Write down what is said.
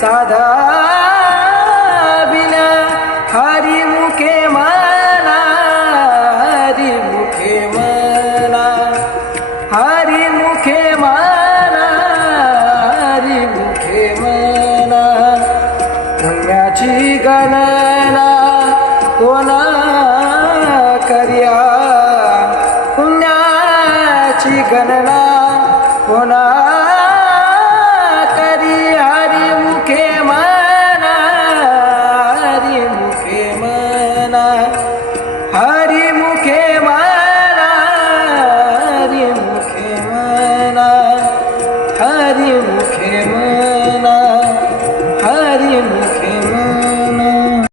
साधा बिना हरी मुखे मना हरी मुखे मना हरी मुखे मना हरी मुखे मना पुण्याची गणना कोणा करिया पुण्याची गणना कोणा करी हरी मुखे मना हरी मुखे मना